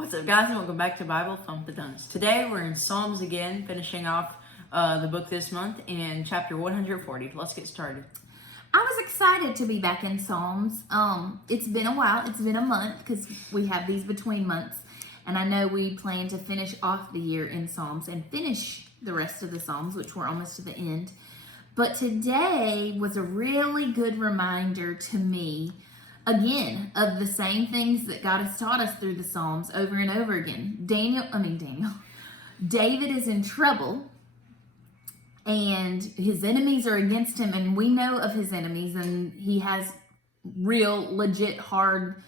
What's up, guys, and welcome back to Bible from the Dunns. Today we're in Psalms again, finishing off the book this month in chapter 140. Let's get started. I was excited to be back in Psalms. It's been a while. It's been a month because we have these between months. And I know we plan to finish off the year in Psalms and finish the rest of the Psalms, which we're almost to the end. But today was a really good reminder to me, again, of the same things that God has taught us through the Psalms over and over again. David is in trouble. And his enemies are against him, and we know of his enemies, and he has real, legit, hard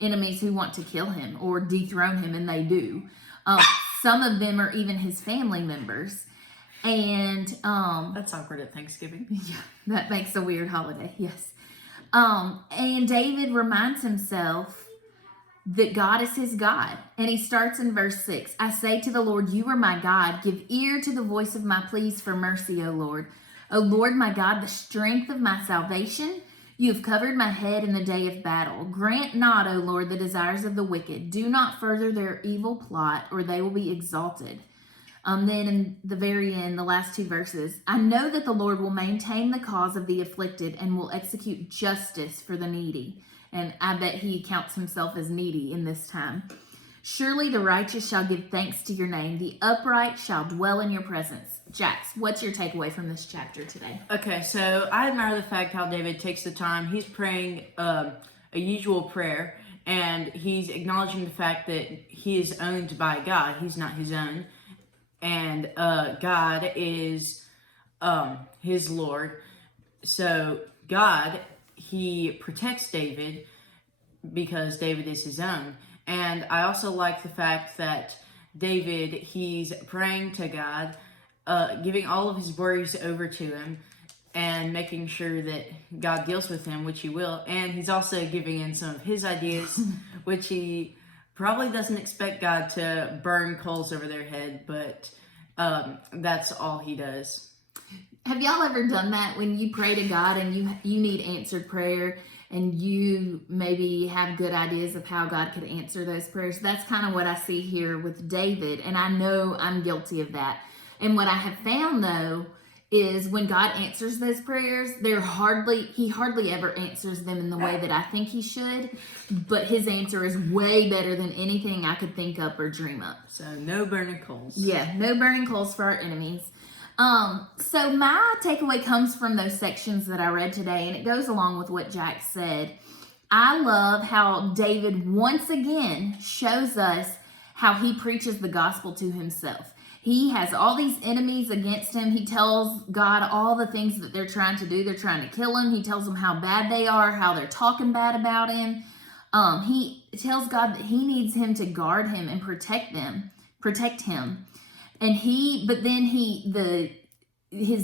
enemies who want to kill him or dethrone him, and they do. Some of them are even his family members. And that's awkward at Thanksgiving. Yeah, that makes a weird holiday, yes. And David reminds himself that God is his God. And he starts in verse 6. I say to the Lord, you are my God. Give ear to the voice of my pleas for mercy, O Lord. O Lord, my God, the strength of my salvation. You have covered my head in the day of battle. Grant not, O Lord, the desires of the wicked. Do not further their evil plot, or they will be exalted. Then in the very end, the last two verses, I know that the Lord will maintain the cause of the afflicted and will execute justice for the needy. And I bet he counts himself as needy in this time. Surely the righteous shall give thanks to your name. The upright shall dwell in your presence. Jax, what's your takeaway from this chapter today? Okay, so I admire the fact how David takes the time. He's praying a usual prayer, and he's acknowledging the fact that he is owned by God. He's not his own. And God is his Lord. So God, he protects David because David is his own. And I also like the fact that David, he's praying to God, giving all of his worries over to him and making sure that God deals with him, which he will. And he's also giving in some of his ideas, which he probably doesn't expect God to burn coals over their head, but that's all he does. Have y'all ever done that when you pray to God and you need answered prayer and you maybe have good ideas of how God could answer those prayers? That's kind of what I see here with David, and I know I'm guilty of that. And what I have found, though, is when God answers those prayers, he hardly ever answers them in the way that I think he should, but his answer is way better than anything I could think up or dream up. So no burning coals. Yeah, no burning coals for our enemies. So my takeaway comes from those sections that I read today, and it goes along with what Jack said. I love how David once again shows us how he preaches the gospel to himself. He has all these enemies against him. He tells God all the things that they're trying to do. They're trying to kill him. He tells them how bad they are, how they're talking bad about him. He tells God that he needs him to guard him and protect him. And his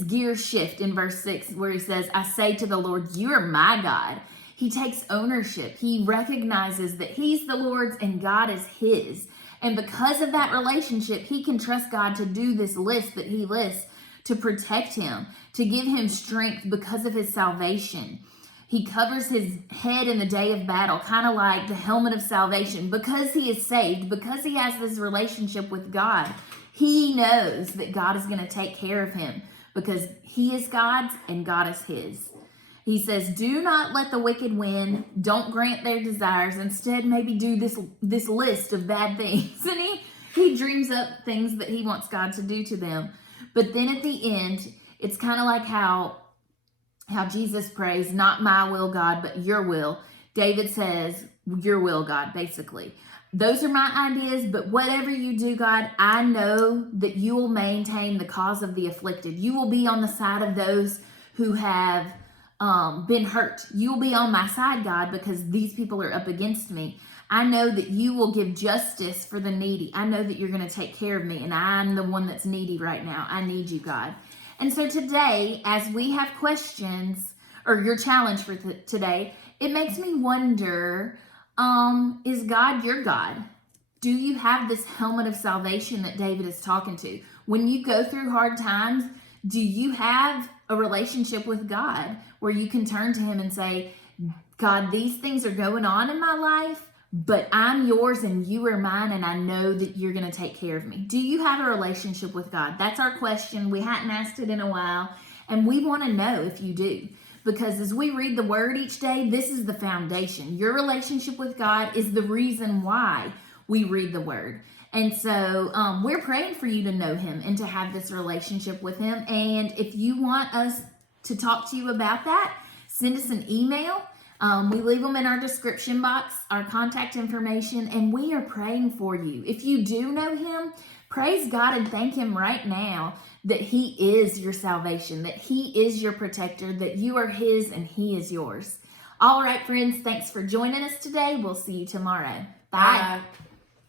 gears shift in verse 6 where he says, I say to the Lord, you are my God. He takes ownership. He recognizes that he's the Lord's and God is his. And because of that relationship, he can trust God to do this list that he lists, to protect him, to give him strength because of his salvation. He covers his head in the day of battle, kind of like the helmet of salvation. Because he is saved, because he has this relationship with God, he knows that God is going to take care of him because he is God's and God is his. He says, do not let the wicked win. Don't grant their desires. Instead, maybe do this list of bad things. And he dreams up things that he wants God to do to them. But then at the end, it's kind of like how Jesus prays, not my will, God, but your will. David says, your will, God, basically. Those are my ideas, but whatever you do, God, I know that you will maintain the cause of the afflicted. You will be on the side of those who have been hurt. You will be on my side, God, because these people are up against me. I know that you will give justice for the needy. I know that you're going to take care of me, and I'm the one that's needy right now. I need you, God. And so today, as we have questions, or your challenge for today, it makes me wonder, is God your God? Do you have this helmet of salvation that David is talking to? When you go through hard times, do you have a relationship with God where you can turn to him and say, God, these things are going on in my life, but I'm yours and you are mine, and I know that you're going to take care of me. Do you have a relationship with God? That's our question. We hadn't asked it in a while, and we want to know if you do. Because as we read the word each day, this is the foundation. Your relationship with God is the reason why we read the word. And so we're praying for you to know him and to have this relationship with him. And if you want us to talk to you about that, send us an email. We leave them in our description box, our contact information, and we are praying for you. If you do know him, praise God and thank him right now that he is your salvation, that he is your protector, that you are his and he is yours. All right, friends, thanks for joining us today. We'll see you tomorrow. Bye. Bye.